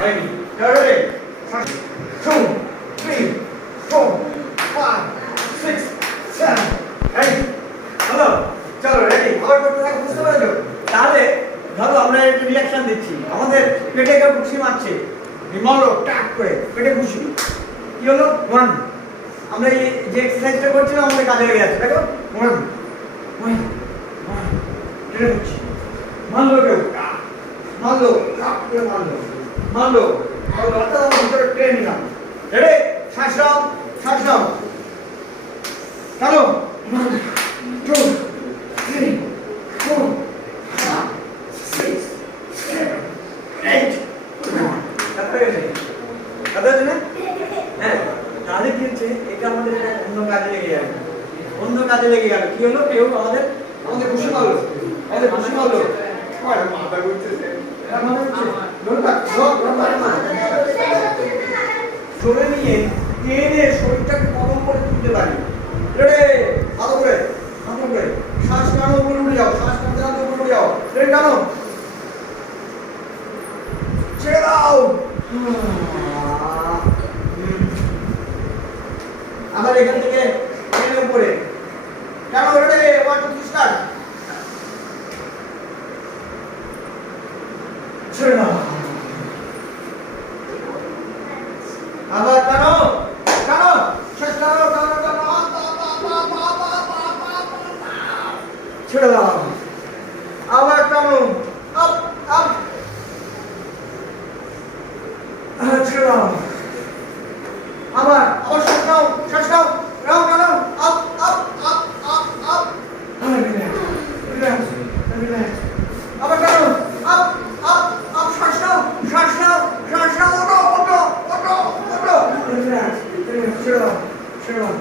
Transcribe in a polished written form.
Ready. Ready. 2, 3, 4, 5, 6, 7, 8. হলো চলো ready আবার করতে থাকো বুঝতে পারছো তাহলে ধরো আমরা একটু রিঅ্যাকশন দিচ্ছি আমাদের পেটে কেউ ঘুষি মারছে বিমল টাক করে পেটে ঘুষি কি হলো 1 আমরা এই যে এক্সারসাইজটা করছিলাম আমাদের কাজে লেগে যাচ্ছে দেখো 1 পেটে ঘুষি মারলো কেউ মারলো টাক করে মারলো অর্থাৎ আমরা ভিতরে টেনে নিলাম রেডি শ্বাস নাও চলো 1 2 3 4 5 6 7 8 কথা হয়েছে না হ্যাঁ তাহলে কি হচ্ছে এটা আমাদের অন্য কাজে লেগে যাবে কি হলো কেউ আমাদের খুশি মারলো মাথা ঘুরতেছে চলে নিয়ে টেনে শরীরটাকে গরম করে তুলতে পারি ভালো করে শ্বাস টানো উপরে উঠে যাও ছেড়ে টানো ছেড়ে দাও আবার এখান থেকে টেনে উপরে টানো রেডি 1 2 3 স্টার্ট ছেড়ে দাও আবার টানো শ্বাস টানো ছেড়ে দাও আবার টানো আপ ছেড়ে দাও আবার শ্বাস নাও টানো আপ রিল্যাক্স আবার টানো আপ শ্বাস নাও ওঠো ছেড়ে দাও